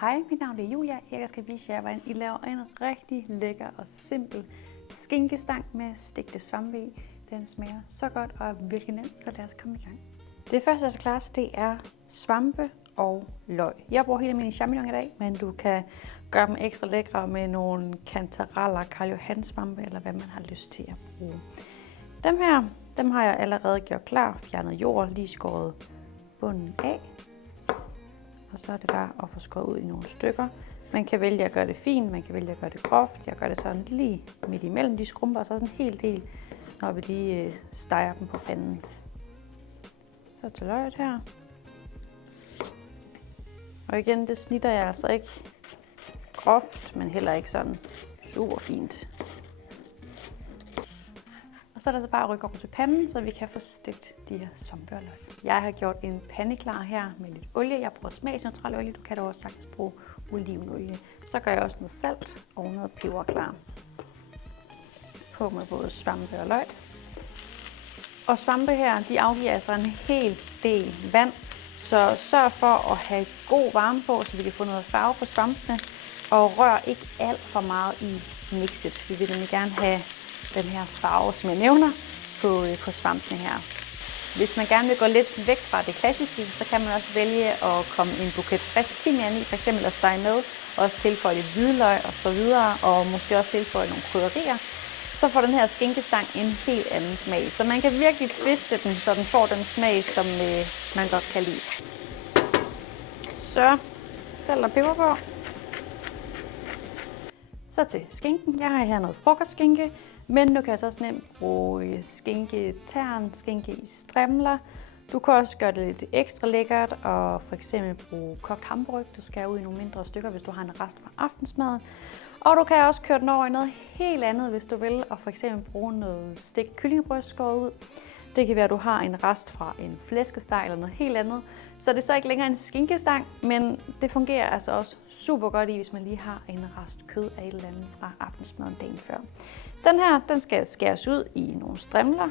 Hej, mit navn er Julia. Jeg skal vise jer, hvordan I laver en rigtig lækker og simpel skinkestang med stegte svampe i. Den smager så godt og er virkelig nem, så lad os komme i gang. Det første, jeg skal klare, det er svampe og løg. Jeg bruger hele min champignon i dag, men du kan gøre dem ekstra lækre med nogle kantareller, Karl Johan svampe eller hvad man har lyst til at bruge. Dem har jeg allerede gjort klar, fjernet jord, lige skåret bunden af. Og så er det bare at få skåret ud i nogle stykker. Man kan vælge at gøre det fint, man kan vælge at gøre det groft. Jeg gør det sådan lige midt imellem de skrumper, og så sådan en hel del, når vi lige steger dem på panden. Så til løget her. Og igen, det snitter jeg altså ikke groft, men heller ikke sådan super fint. Og så er der så bare at rykke over til panden, så vi kan få stegt de her svampe og løg. Jeg har gjort en pande klar her med lidt olie. Jeg bruger smagsneutral olie, du kan da også sagtens bruge olivenolie. Så gør jeg også noget salt og noget peber klar. På med både svampe og løg. Og svampe her, de afgiver altså en hel del vand. Så sørg for at have god varme på, så vi kan få noget farve på svampene. Og rør ikke alt for meget i mixet. Vi vil nemlig gerne have den her farve, som jeg nævner, på svampene her. Hvis man gerne vil gå lidt væk fra det klassiske, så kan man også vælge at komme en buket frisk timian i, f.eks. at stege med, og også tilføje lidt hvidløg og så videre, og måske også tilføje nogle krydderier. Så får den her skinkestang en helt anden smag. Så man kan virkelig twiste den, så den får den smag, som man godt kan lide. Så salt og peber på. Så til skinken. Jeg har her noget frokostskinke. Men du kan altså også nemt bruge skinketern, skinke i strimler. Du kan også gøre det lidt ekstra lækkert og for eksempel bruge kogt hamburg. Du skærer ud i nogle mindre stykker, hvis du har en rest fra aftensmaden. Og du kan også køre den over i noget helt andet, hvis du vil, og for eksempel bruge noget stegt kyllingebryst skåret ud. Det kan være, at du har en rest fra en flæskesteg eller noget helt andet. Så det er så ikke længere en skinkestang, men det fungerer altså også super godt i, hvis man lige har en rest kød af et eller andet fra aftensmaden dagen før. Den her, den skal skæres ud i nogle strimler.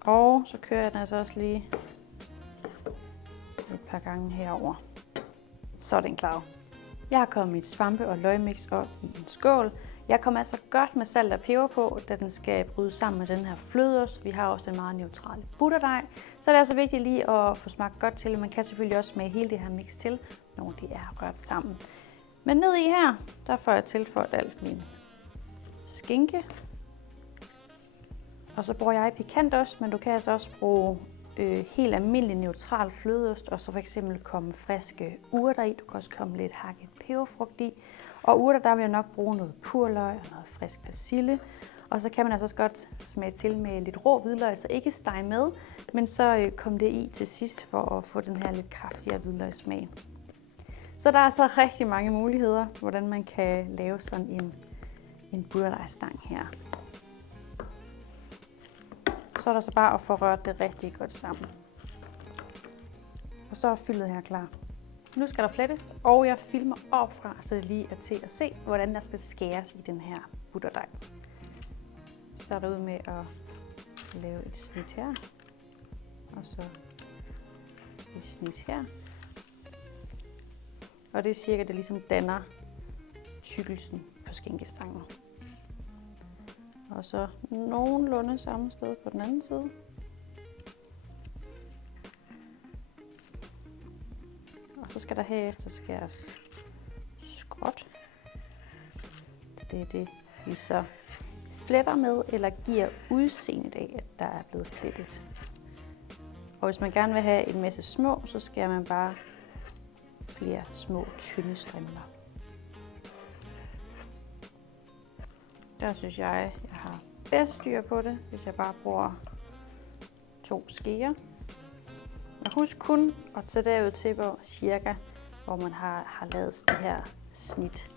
Og så kører jeg den altså også lige et par gange herover. Så er den klar. Jeg har kommet mit svampe- og løgmix op i en skål. Jeg kommer altså godt med salt og peber på, da den skal bryde sammen med den her flødeost. Vi har også den meget neutrale butterdej. Så det er altså vigtigt lige at få smagt godt til. Man kan selvfølgelig også smage hele det her mix til, når det er rørt sammen. Men ned i her, der får jeg tilføjet alt min skinke. Og så bruger jeg pikantost, men du kan altså også bruge helt almindelig neutral flødeost, og så for eksempel komme friske urter i. Du kan også komme lidt hakket peberfrugt i. Og urter, der vil jeg nok bruge noget purløg og noget frisk persille. Og så kan man altså også godt smage til med lidt rå hvidløg, så ikke stege med, men så kom det i til sidst for at få den her lidt kraftigere hvidløgssmag. Så der er altså rigtig mange muligheder, hvordan man kan lave sådan en butterdejsstang her. Så er der så bare at få rørt det rigtig godt sammen. Og så er fyldet her klar. Nu skal der flettes, og jeg filmer opfra, så det lige er til at se, hvordan der skal skæres i den her butterdej. Så starter ud med at lave et snit her, og så et snit her. Og det er cirka, det ligesom danner tykkelsen på skinkestangen. Og så nogenlunde samme sted på den anden side. Og så skal der herefter skæres skråt. Det er det, vi så fletter med, eller giver udseendet af, at der er blevet flettet. Og hvis man gerne vil have en masse små, så skærer man bare flere små tynde strimler. Der synes jeg har bedst styr på det, hvis jeg bare bruger 2 skeer. Og husk kun at tage derud til, hvor man har lavet det her snit.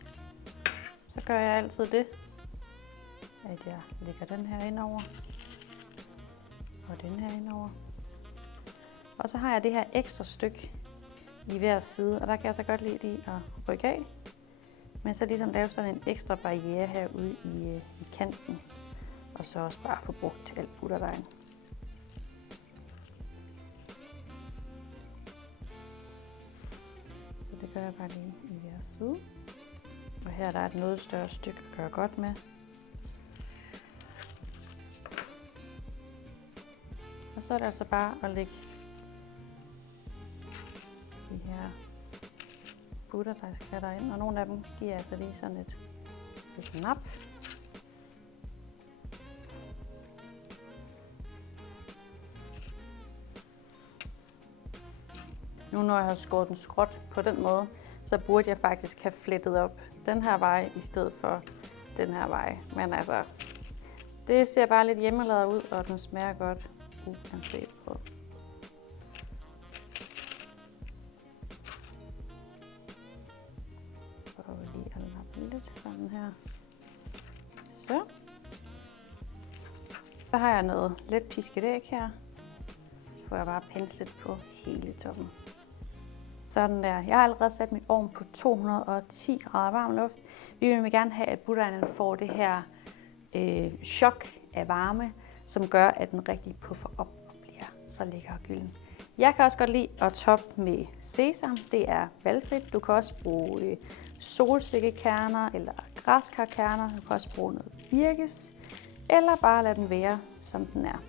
Så gør jeg altid det, at jeg lægger den her indover, og den her indover. Og så har jeg det her ekstra stykke i hver side, og der kan jeg så godt lide at rykke af. Men så ligesom lave sådan en ekstra barriere herude i kanten. Og så også bare få brugt alt butterdejen. gør jeg bare lige i hver side. Og her der er et noget større stykke at gøre godt med. Og så er det altså bare at lægge de her butterdejsklatter ind, og nogle af dem giver altså lige sådan et nap. Nu når jeg har skåret den skråt på den måde, så burde jeg faktisk have flettet op den her vej i stedet for den her vej. Men altså, det ser bare lidt hjemmelavet ud, og den smager godt uanset på. Prøv lige at lappe lidt sådan her. Så. Så har jeg noget let pisket æg her. Får jeg bare penslet på hele toppen. Sådan der. Jeg har allerede sat min ovn på 210 grader varm luft. Vi vil gerne have, at butteren får det her chok af varme, som gør, at den rigtig puffer op og bliver så lækker og gylden. Jeg kan også godt lide at toppe med sesam. Det er valgfrit. Du kan også bruge solsikkekerner eller græskarkerner. Du kan også bruge noget birkes, eller bare lade den være, som den er.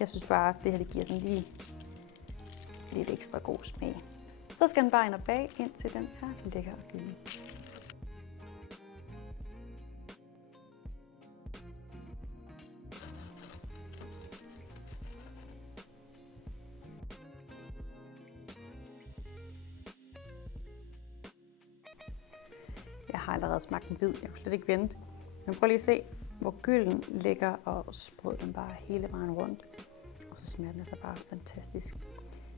Jeg synes bare, at det her giver sådan lige lidt ekstra god smag. Så skal den bare ind og bage, indtil den er lækker og gylden. Jeg har allerede smagt en bid. Jeg kunne slet ikke vente. Men prøv lige at se, hvor gylden ligger, og sprød den bare hele vejen rundt. Og så smager den altså bare fantastisk.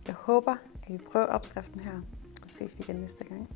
Jeg håber, at I prøver opskriften her, og ses vi igen næste gang.